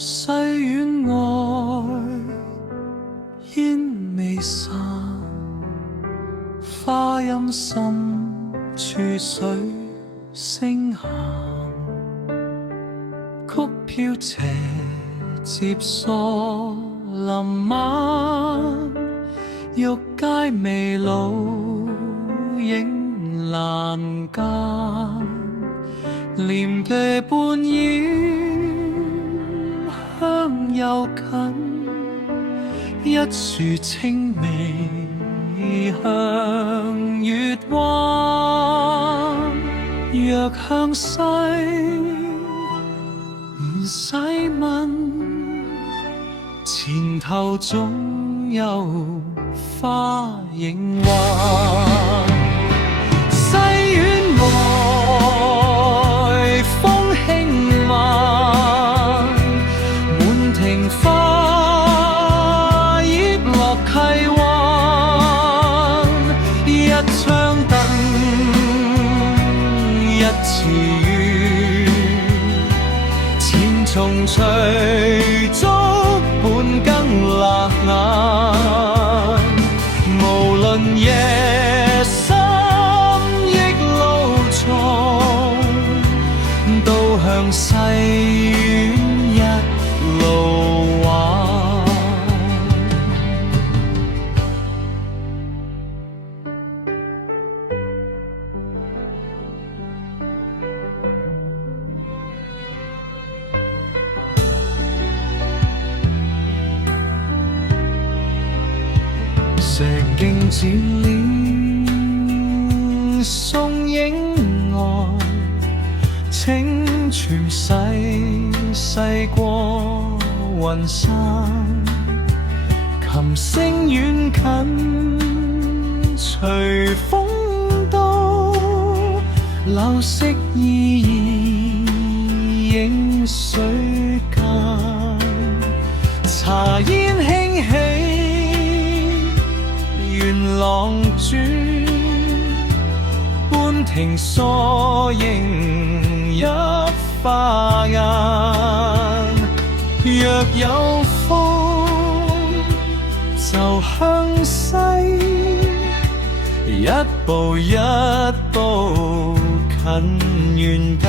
細院外煙未散，花陰深處水聲鹹，曲飄斜接疏林晚，玉階微露影闌間，簾被半掩香又近，一樹青微向月彎，若向西唔使問，前頭總有花影彎。西院外風輕慢，滿庭花葉落溪灣，一窗燈一池月，前松隨燭半更勒眼，無論夜深憶路重，都向西院一路玩。石徑剪鏈送影外，清泉細細過雲山，琴聲遠近隨風到，柳色依依映水間，茶煙輕起元朗轉，半庭疏影入花間，若有風就向西，一步一步近緣間。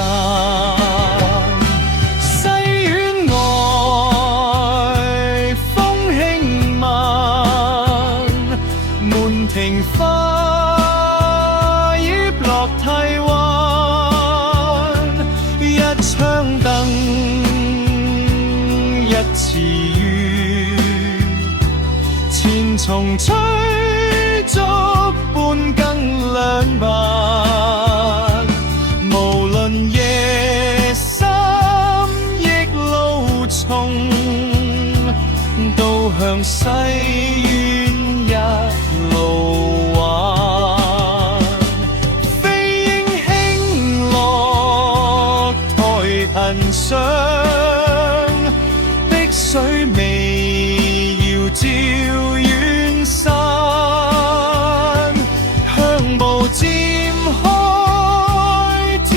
西院外風輕慢，滿庭花葉落溪灣，一窗燈一池月，前松吹燭半更兩晚，無論夜深憶路重，都向西院一路玩。飛鷹輕落台痕上，碧水微搖照遠山，香霧漸開天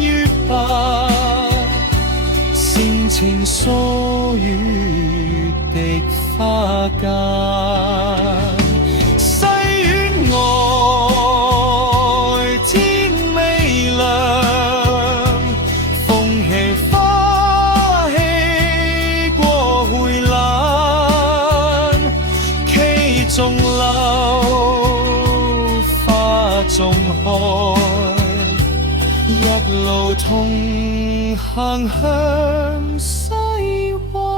月白，煽情疏雨滴花間。西院外天未亮，風起花氣過回欄，溪中柳花中開，一路同行向西灣。